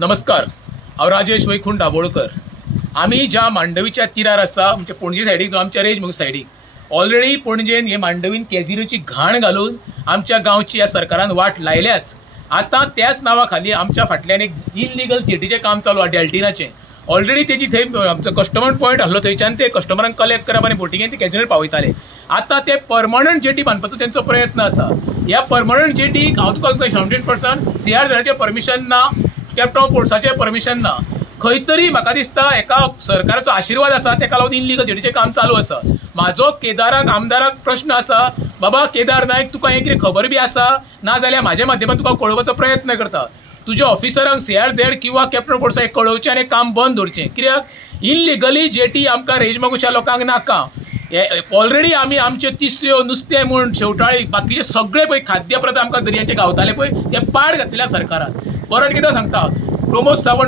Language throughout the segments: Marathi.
नमस्कार, हांव राजेश वैकुंठ दाबोळकर। आमी ज्या मांडवीच्या तीरार आसा म्हणजे पणजे सायडीक आमच्या रेजमुख सायडीक ऑलरेडी पणजेन हे मांडवीन केजिरीची घाण घालून आमच्या गांवची ह्या सरकारान वाट लायल्याच। आता त्याच नावा खाली आमच्या फाटल्यान एक इलिगल जेटीचें काम चालू आसा डेल्टिनाचें। ऑलरेडी तेजी थंय आमचो कस्टमर पॉयंट आसलो, थंयच्यान ते कस्टमरांक कलेक्ट करप आनी बोटींगेन ते केजिरीर पावयताले। आता ते परमनंट जेटी बांदपाचो तेंचो प्रयत्न आसा। ह्या परमनंट जेटीक हांव तुका 70% CRZचे परमिशन ना, कॅप्टन पोर्ट्साचे परमिशन ना। खंय तरी म्हाका दिसता एका सरकाराचो आशिर्वाद आसा, तेका लागून इलिगल जेटीचें काम चालू आसा। म्हाजो केदाराक आमदाराक प्रश्न आसा, बाबा केदार नायक, तुका हे कितें खबर बी आसा? नाजाल्यार म्हाज्या माध्यमांतल्यान तुका कळोवपाचो प्रयत्न करता। तुज्या ऑफिसरांक CRZ किंवा कॅप्टन पोर्ट्साक कळोवचें आनी काम बंद दवरचें, कित्याक इलिगली जेटी आमकां रेजमागुच्या लोकांक नाका। ऑलरेडी आमी आमच्यो तिसऱ्यो, नुस्तें म्हूण, शेवटाळी, बाकीचे सगळे पळय खाद्य पदार्थ आमकां दर्याचे गावताले पळय, ते पाड घातलेल्या सरकारान। परत कितें सांगता,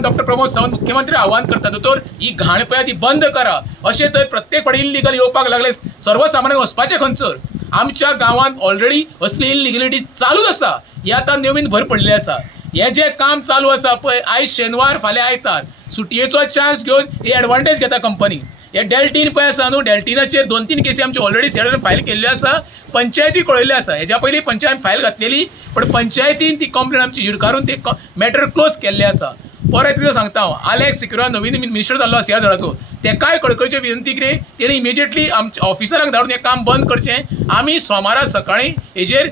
डॉक्टर प्रमोद सावंत मुख्यमंत्री आव्हान करता, दोतोर ही घाण पळय ती बंद करा। अशें तर प्रत्येक फावटी इलिगल येवपाक लागले, सर्वसामान्यांक वचपाचें खंयसर? आमच्या गांवांत ऑलरेडी असली इलिगलिटी चालूच आसा, ही आतां नवीन भर पडली आसा। हे जे काम चालू आसा पळय, आयज शेनवार फाल्यां आयतार, सुटयेचो चान्स घेवन ही एडवांटेज घेता कंपनी। हे डेल्टीन पळय आसा न्हू, डेल्टिनाचेर 2-3 केसी आमचे ऑलरेडी CRZ फायल केल्ल्यो आसा, पंचायती कळयल्ले आसा। हेज्या पयलीं पंचायत फायल घातलेली, पण पंचायतीन ती कंप्लेन आमची झिडकारून ते मॅटर क्लोज केल्ले आसा। परत कितें सांगता हांव, अलेक्स सिक्युरा नवीन मिनिस्टर जाल्लो CRZचो, तेकाय कळकळीची विनंती कितें, तेणी इमिजिएटली आमच्या ऑफिसरांक धाडून हें काम बंद करचें। आमी सोमारा सकाळीं हेजेर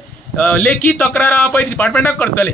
लेखी तक्रार आहा पळय डिपार्टमेंटाक करतले।